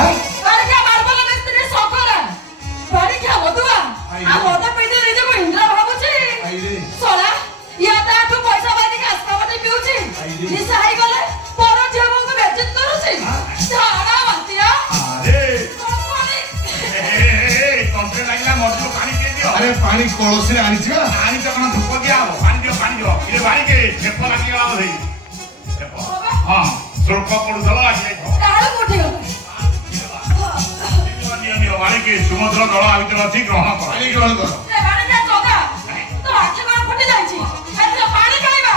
हां बारीका मार्बल मिस्त्री सकोरा बारीका मधुआ आ मध पैदे निजे को इंद्र भाबुची सोला या ताठू पैसा बादी का आस्कावती पिउची निसा हाई गले पर जेबो को बेइज्जत करूची झाड़ा वातिया अरे कंट्री लागला मधु पानी के दियो अरे पानी कळसी रे आनी छिवा पानी तो कना धुप दिया हो पानी दियो ये बारी के ठेप लागी गला होई हां सुरक्षा पडू दला लागी ताळ मोठी हो नियो बारी के समुद्र जल आवितर अछि ग्रहण कर पानी ग्रहण कर रे बारीका चोका तो आखि कोन फुटी जाईची एते पानी खाइबा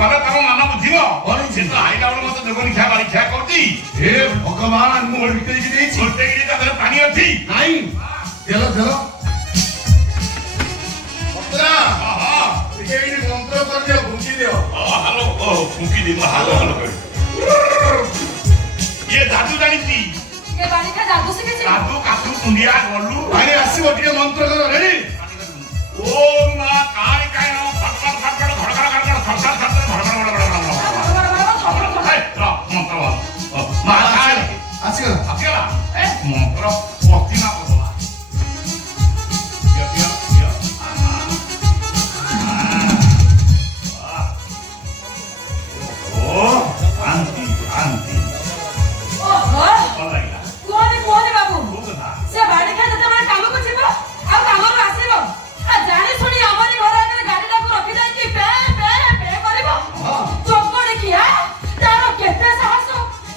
घर कर मान बुझियो से तो आइला बेले मत जोगनी खा बारी खा करती हे भगवान मु भीतर की देछि छोटे गिरी ता पानी अछि नाही देलो पत्रा हां के इन मंत्र कर दियो भूखी दियो हेलो फुकी दी हेलो ये जादू जानिती ये बारीका जादू सिखेची जादू काटू कुंडिया गलू पानी आसीबो टिके मंत्र कर रेडी ओम मा काय काय नो फटफट फटफट घड़घड़ घड़घड़ फटफट फटफट घड़घड़ घड़घड़ मंत्र मा काय आसीगला अकेला मंत्र प्रतिमा बदला शांति शांति ओहो बलाइला कोने बाबू बुझना से बारीका जते माने काम को जीवो आ काम रो आसीबो आ जानी सुनी हमरी घर आगे गाड़ी डाको रखी जाई कि पे करबो चोकड़ी किया तारो केते साहस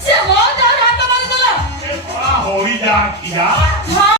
से मो जा हाथ मारी देला ए बड़ा होई जा किया